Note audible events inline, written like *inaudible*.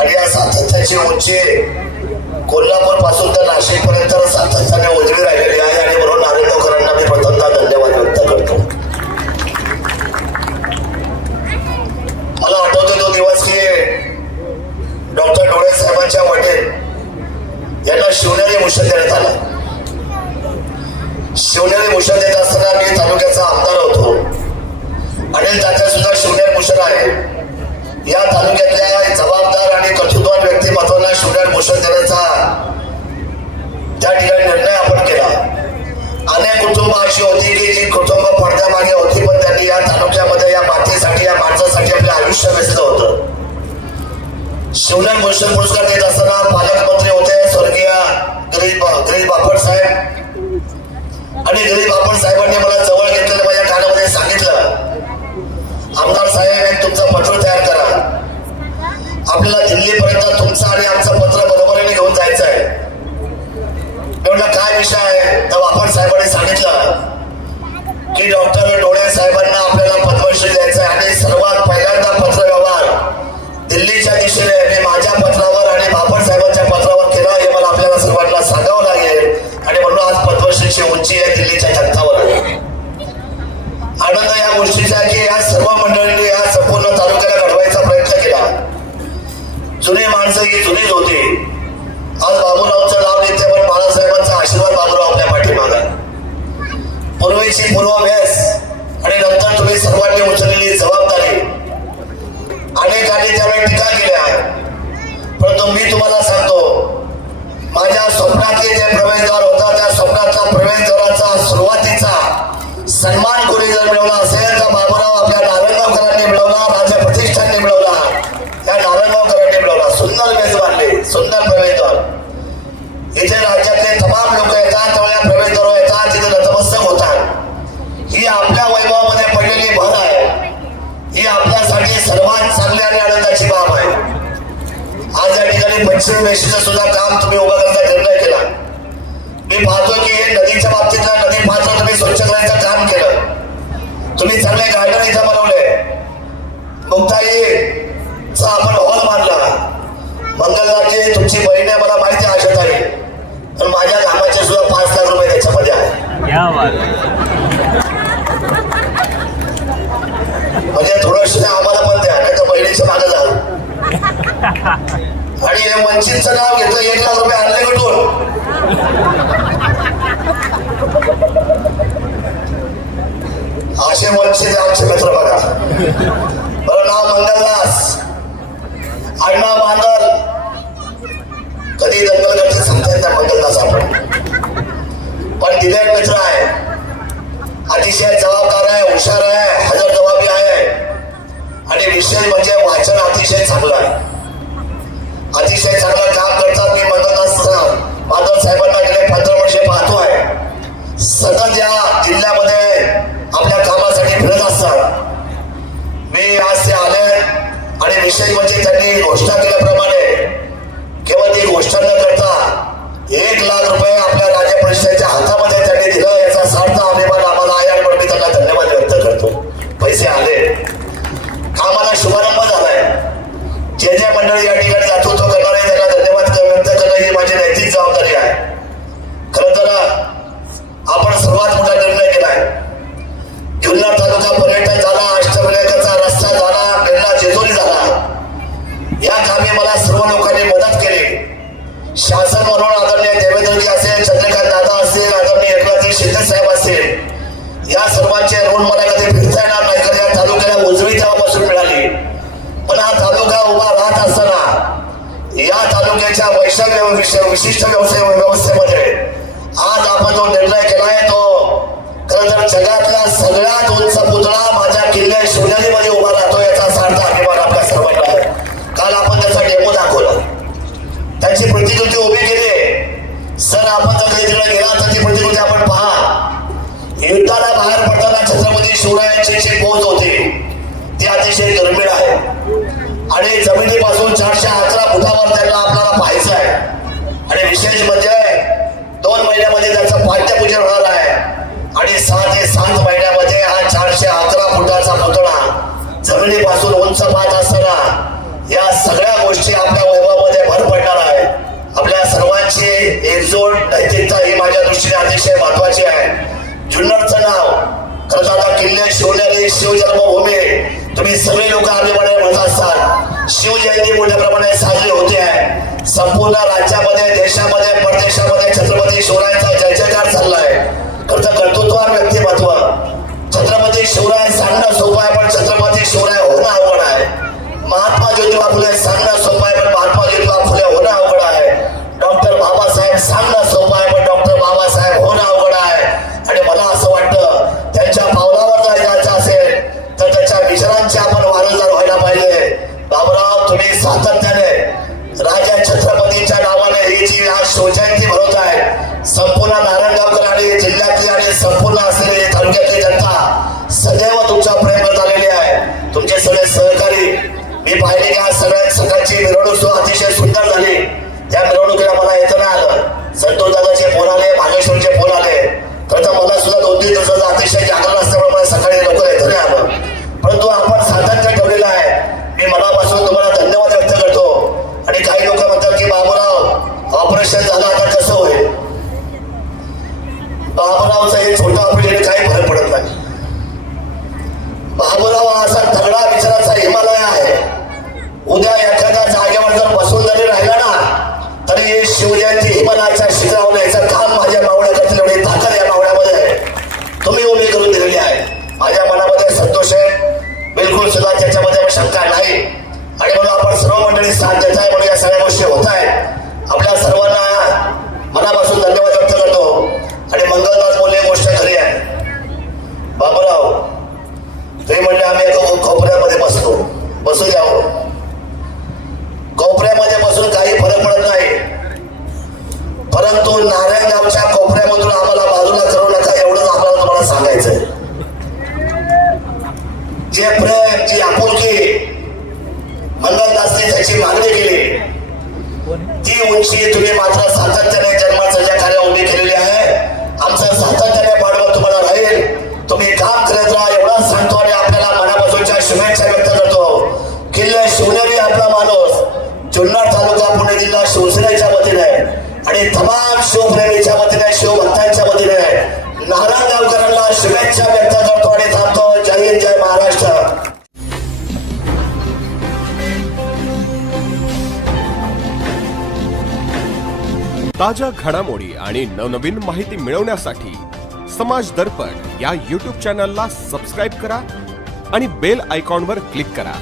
आणि या सातत्याची उंची कोल्हापूरपासून तर नाशिक पर्यंत सातत्याने उजवी राहिलेली आहे आणि म्हणून नारेंद्र शिवनेरी पुरस्कार देत असताना पालकमंत्री होते स्वर्गीय गरीब गरीब बापट साहेब. आणि गरीब बापट साहेबांनी मला जवळ घेतलेलं माझ्या कानामध्ये सांगितलं आमदार साहेब एक तुमचं पत्र तयार करा. आपल्याला दिल्लीपर्यंत तुमचं आणि आमचं पत्र बरोबरीने घेऊन जायचं आहे मी काय विषय आहे? तर बापट साहेबांनी सांगितलं की डॉक्टर डोळे साहेबांना स्वप्नातले जे प्रवेशद्वार होता त्या स्वप्नाचा प्रवेशद्वाराचा सुरुवातीचा सन्मान कोणी जर मिळवला पश्चिम वेशीचं सुद्धा काम तुम्ही उभं करण्याचा निर्णय केला. मी पाहतो की हे नदीच्या बाबतीतला नदी पात्र तुम्ही स्वच्छ करण्याचं काम केलं. तुम्ही चांगले गार्डन इथं बनवले. मुक्ताईचा आपण हॉल मानला. मंगलदाची तुमची बहीण आहे मला माहिती आहे आशा ताई पण माझ्या कामाचे सुद्धा पाच लाख रुपये त्याच्यामध्ये आहे. म्हणजे थोडंसं आम्हाला पण द्या नाही तर बहिणीच्या मागे जाल *laughs* आणि हे वंचितचं नाव घेतलं एक लाख रुपये आणले कुठून? असे वंचित आमचे मित्र बघा. बरं नाव मंगलदास आडनाव बांधल कधी दंगलगडचे करते सांगता मंगलदास आपण. पण दिले मित्र आहे. अतिशय जबाबदार आहे हुशार आहे हजर जबाबी आहे. आणि विशेष म्हणजे वाचन अतिशय चांगलं आहे. अतिशय चांगलं काम करतात. मी मंगलदास माधव साहेबांना गेले पंधरा वर्षे पाहतो आहे सतत या जिल्ह्यामध्ये आपल्या कामासाठी फिरत असतात. मी आज ते आले आणि विशेष म्हणजे त्यांनी घोषणा केल्याप्रमाणे केवळ ती घोषणा न करता एक लाख रुपये आपल्या राज्य परिषदेच्या हातामध्ये त्यांनी दिलं. याचा सार्थ अभिमान आम्हाला आहे आणि मी त्यांना धन्यवाद व्यक्त करतो. पैसे आले. कामाला शुभारंभ झालाय. जे जे मंडळी या ठिकाणी जातो ही माझी नैतिक जबाबदारी आहे. खर तर आपण सर्वात मोठा निर्णय केलाय जुन्नर तालुका पर्यटन या तालुक्याच्या वैशाल्य विशिष्ट व्यवसाय व्यवस्थेमध्ये आज आपण जो निर्णय केलाय तो खरं तर जगातला सगळ्यात उंच पुतळा माझ्या किल्ल्या शिवनेरीमध्ये उभा राहतो याचा सार्थ अभिमान आपल्या सर्वांना आहे. काल आपण त्याचा डेमो दाखवला. त्याची प्रतिकृती उभी केली. सर आपण जर तिकडे गेला तर ती प्रतिकृती आपण पहा. युद्धाला बाहेर पडताना छत्रपती शिवरायांची जी पोहोच होती ती अतिशय दुर्मिळ आहे. आणि जमिनीपासून जुन्नरचं नाव खरं तर आता किल्ले शिवनेरी शिवजन्मभूमी. तुम्ही सगळे लोक आलेपणे म्हणत असतात शिवजयंती मोठ्या प्रमाणात साजरी होते आहे संपूर्ण राज्यामध्ये देशामध्ये परदेशामध्ये छत्रपती शिवरायांचा जय जयकार चाललाय खरं तर कर्तृत्वान व्यक्तिमत्व छत्रपती शिवराय सांगणं सोपं आहे पण छत्रपती शिवराय होणं अवघड आहे महात्मा ज्योतिबा फुले सांग सातत्याने राजा छत्रपतीच्या नावाने ही जी आज शिवजयंती भरवत आहे संपूर्ण नारायणगावकर आणि जिल्ह्यातली आणि संपूर्ण असलेली तालुक्यातली जनता सदैव तुमच्या प्रेम करत आलेली आहे. तुमचे सगळे सहकारी मी पाहिले की आज सगळ्यात सकाळच्या मिरवणूक सुद्धा अतिशय सुंदर झाली त्या मिरवणुकीला मला येतं नाही आलं संतोष दादाचे फोन आले भागेश्वरचे फोन आले खरं तर मला सुद्धा दोन तीन दिवसाचा अतिशय जागरण असल्यामुळे मला सकाळी लवकर येतं नाही आलं परंतु आपण सातत्य ठेवलेलं आहे मी मनापासून तुम्हाला धन्यवाद व्यक्त करतो आणि काही लोक म्हणतात की बाबूराव ऑपरेशन झालं आता कसं होईल बाबूरावचं हे छोटं ऑपरेशन काही फरक पडत नाही बाबूराव हा असा तगडा विचाराचा हिमालय आहे उद्या एखाद्या जागेवर जर बसून जरी राहिला ना तरी हे शिवजयंती हिमालयाच्या काम माझ्या मावळ्या करतील एवढी ताकद या मावळ्यामध्ये. आहे तुम्ही उभी करून दिलेली आहे. माझ्या मनामध्ये संतोष आहे. बिलकुल सुद्धा त्याच्यामध्ये शंका नाही. आणि म्हणून आपण सर्व मंडळी साथ देत आहे म्हणून या सगळ्या गोष्टी होत आहेत. आपल्या सर्वांना मनापासून धन्यवाद व्यक्त करतो. आणि मंगलदास बोलले गोष्ट खरी आहे. बाबूराव तुम्ही म्हणले आम्ही एका कोपऱ्यामध्ये बसतो. बसू द्या हो. कोपऱ्यामध्ये बसून काही फरक पडत नाही. परंतु नारायणगावच्या कोपऱ्यामधून आम्हाला बाजूला करू नका एवढंच आम्हाला तुम्हाला सांगायचंय. जे प्रेम जी आपुलकी मंगलदासने त्याची मागणी केली. ती उंची तुम्ही मात्र सातत्याने जन्माचं ज्या कार्य उभी केलेली आहे आमचं सातत्याने पाठबळ तुम्हाला राहील. तुम्ही काम करत राहा एवढाच सांगतो आणि आपल्याला मनापासूनच्या शुभेच्छा व्यक्त करतो. किल्ले शिवनेरी आपला माणूस जुन्नर तालुका पुणे जिल्हा शिवसेनेच्या वतीने. आणि तमाम शिवप्रेमीच्या वतीने शिवभक्तांच्या वतीने नारायणगावकरांना शुभेच्छा व्यक्त करतो आणि थांबतो. जय हिंद जय महाराष्ट्र. ताज्या घडामोडी आणि नवनवीन माहिती मिळवण्यासाठी समाज दर्पण या यूट्यूब चॅनलला सबस्क्राईब करा आणि बेल आयकॉनवर क्लिक करा.